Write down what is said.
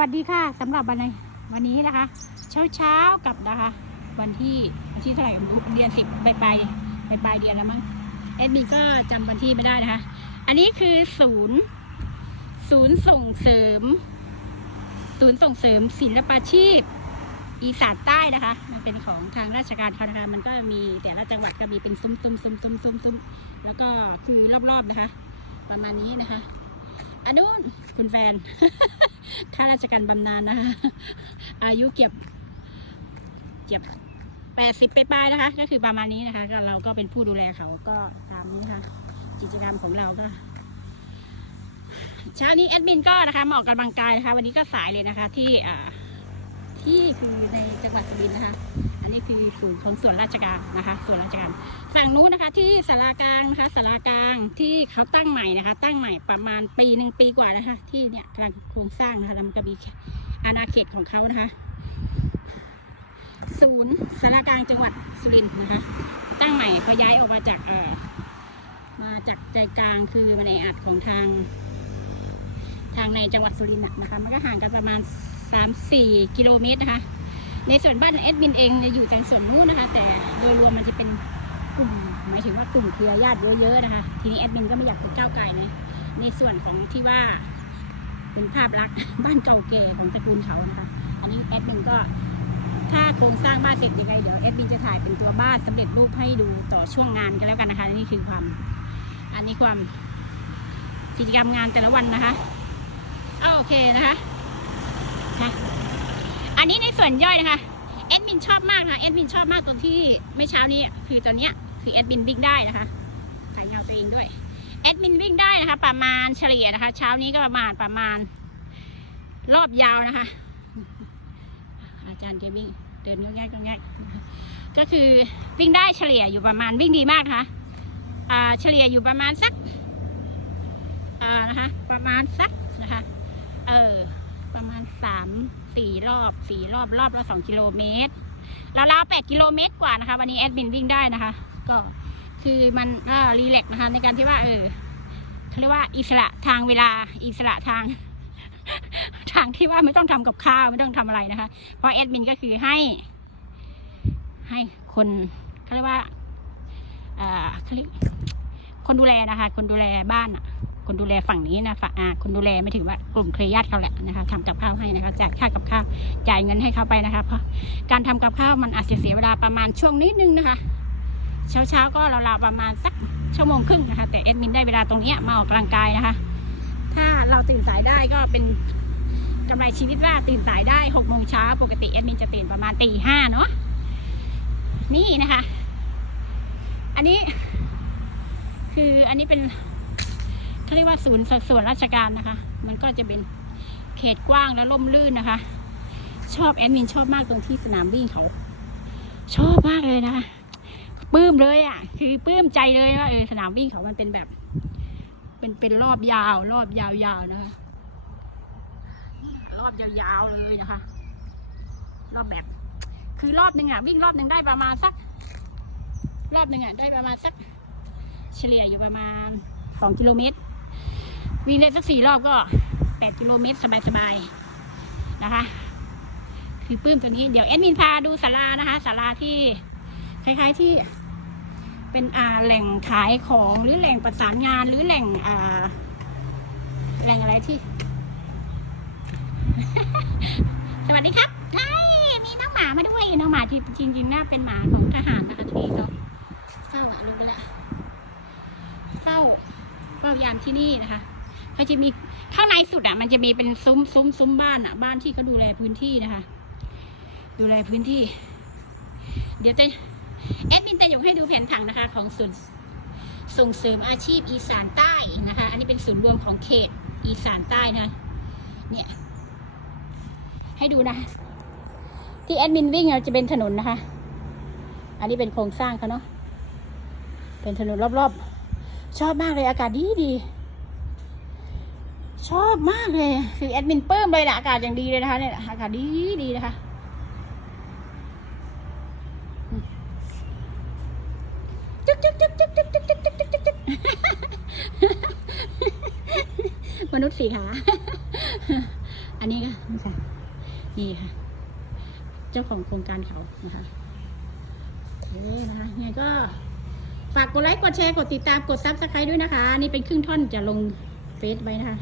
สวัสดีค่ะสำหรับวันนี้วันนี้นะคะ เช้าเช้าๆกับนะคะ วันที่วันที่เท่าไหร่ก็ไม่รู้เดือนสิบปลายปลายปลายปลายเดือนแล้วมั้งแอดมินก็จำวันที่ไม่ได้นะคะ อันนี้คือศูนย์ศูนย์ส่งเสริม ศูนย์ส่งเสริมศิลปาชีพ อีสานใต้นะคะ มันเป็นของทางราชการเขานะคะมันก็มีแต่ละจังหวัดก็มีเป็นซุ้มซุ้มซุ้มซุ้มซุ้มซุ้มแล้วก็คือรอบๆนะคะ ประมาณนี้นะคะอันนู้นคุณแฟน ข้าราชการบำนาญนะคะ อายุเก็บ เก็บแปดสิบไปปลายๆนะคะ ก็คือประมาณนี้นะคะ ก็เราก็เป็นผู้ดูแลเขาก็ตามนี้นะคะกิจกรรมของเราก็เช้านี้แอดมินก็นะคะมาออกกำลังกายนะคะ วันนี้ก็สายเลยนะคะที่อ่า ที่คือในจังหวัดสุรินทร์นะคะ อันนี้คือศูนย์ของส่วนราชการนะคะ ส่วนราชการฝั่งนู้นนะคะที่สารากลางนะคะสารากลางที่เขาตั้งใหม่นะคะ ตั้งใหม่ประมาณปีหนึ่งปีกว่านะคะ ที่เนี่ยกำลังโครงสร้างนะคะแล้วมันก็มีอาณาเขตของเขานะคะ ศูนย์สารากลางจังหวัดสุรินทร์นะคะ ตั้งใหม่เขาย้ายออกมาจากเอ่อมาจากใจกลางคือมันในอัดของทางทางในจังหวัดสุรินทร์น่ะนะคะ มันก็ห่างกันประมาณ สามสี่กิโลเมตรนะคะ ในส่วนบ้านแอดมินเองจะอยู่ในส่วนนู้นนะคะ แต่โดยรวมมันจะเป็นกลุ่มหมายถึงว่ากลุ่มเครือญาติเยอะๆนะคะ ทีนี้แอดมินก็ไม่อยากไปก้าวไก่ในในส่วนของที่ว่าเป็นภาพลักษณ์บ้านเก่าแก่ของตระกูลเขานะคะ อันนี้แอดมินก็ถ้าโครงสร้างบ้านเสร็จยังไงเดี๋ยวแอดมินจะถ่ายเป็นตัวบ้านสำเร็จรูปให้ดูต่อช่วงงานกันแล้วกันนะคะนี่คือความ อันนี้ความกิจกรรมงานแต่ละวันนะคะเอาโอเคนะคะ นะอันนี้ในส่วนย่อยนะคะแอดมินชอบมากนะคะแอดมินชอบมากตรงที่ไม่เช้านี้คือตอนเนี้ยคือแอดมินวิ่งได้นะคะถ่ายเงาตัวเองด้วยแอดมินวิ่งได้นะคะ ประมาณเฉลี่ยนะคะ เช้านี้ก็ประมาณประมาณ รอบยาวนะคะ อาจารย์แกวิ่งเดินง่ายก็ง่ายก็คือวิ่งได้เฉลี่ยอยู่ประมาณวิ่งดีมากนะคะอ่าเฉลี่ยอยู่ประมาณสักอ่านะคะ ประมาณสักนะคะ เออ สามสี่รอบสี่รอบรอบละสองกิโลเมตรราวๆแปดกิโลเมตรกว่านะคะ วันนี้แอดมินวิ่งได้นะคะ ก็คือมันก็รีแลกนะคะ ในการที่ว่า เออเขาเรียกว่าอิสระทางเวลาอิสระทาง ทางที่ว่าไม่ต้องทำกับข้าวไม่ต้องทำอะไรนะคะ เพราะแอดมินก็คือให้ ให้คนเขาเรียกว่าอ่อเขาเรียก คนดูแลนะคะ คนดูแลบ้านอะ คนดูแลฝั่งนี้นะฝั่งอ่าคนดูแลไม่ถึงว่ากลุ่มเครือญาติเขาแหละนะคะทำกับข้าวให้นะคะจ่ายค่ากับข้าวจ่ายเงินให้เขาไปนะคะเพราะการทำกับข้าวมันอาจจะเสียเวลาประมาณช่วงนิดนึงนะคะ เช้าเช้าก็ราวๆประมาณสักชั่วโมงครึ่งนะคะ แต่เอ็ดมินได้เวลาตรงนี้มาออกกำลังกายนะคะ ถ้าเราตื่นสายได้ก็เป็นกำไรชีวิตว่าตื่นสายได้หกโมงเช้าปกติเอ็ดมินจะตื่นประมาณตีห้าเนาะนี่นะคะ อันนี้ คืออันนี้เป็นเขาเรียกว่าศูนย์ส่วนราชการนะคะ มันก็จะเป็นเขตกว้างและร่มรื่นนะคะ ชอบแอดมินชอบมากตรงที่สนามวิ่งเขา ชอบมากเลยนะคะปลื้มเลยอะ คือปลื้มใจเลยว่าเออสนามวิ่งเขามันเป็นแบบ เป็นเป็นรอบยาว รอบยาวๆนะคะรอบยาวๆเลยนะคะ รอบแบบ คือรอบหนึ่งอะ วิ่งรอบหนึ่งได้ประมาณสัก รอบหนึ่งอะได้ประมาณสัก เฉลี่ยอยู่ประมาณสองกิโลเมตร วิ่งได้สักสี่รอบก็แปดกิโลเมตรสบายๆนะคะ คือปื้มตรงนี้เดี๋ยวแอดมินพาดูศาลานะคะศาลาที่คล้ายๆที่เป็นอ่าแหล่งขายของหรือแหล่งประสานงานหรือแหล่งอ่าแหล่งอะไรที่ สวัสดีครับไอ้มีน้องหมามาด้วยน้องหมาที่จริงๆน่าเป็นหมาของทหารนะคะที่เขาเฝ้าอะรู้แล้ว ฝ้าเฝ้ายามที่นี่นะคะเขาจะมีข้างในสุดอะ มันจะมีเป็นซุ้มซุ้มซุ้มบ้านอะ บ้านที่เขาดูแลพื้นที่นะคะ ดูแลพื้นที่ เดี๋ยวจะเอ็ดมินจะยกให้ดูแผนผังนะคะ ของศูนย์ส่งเสริมอาชีพอีสานใต้นะคะ อันนี้เป็นศูนย์รวมของเขตอีสานใต้นะคะเนี่ย ให้ดูนะ ที่แอดมินวิ่งเราจะเป็นถนนนะคะ อันนี้เป็นโครงสร้างเขาเนาะ เป็นถนนรอบๆ ชอบมากเลยอากาศดีดี ชอบมากเลย คือแอดมินเพิ่มเลยนะอากาศอย่างดีเลยนะคะเนี่ยอากาศดีดีนะคะจุ๊กจุ๊กจุ๊กจุ๊กจุ๊กจุ๊กจุ๊กจุ๊กจุ๊กจุ๊กมนุษย์สีขาอันนี้ก็นี่ค่ะนี่ค่ะ เจ้าของโครงการเขานะคะโอเคนะคะยังไงก็ ฝากกดไลค์ กดแชร์ กดติดตาม กดซับสไครต์ด้วยนะคะ นี่เป็นครึ่งท่อนจะลงเฟซไว้นะคะ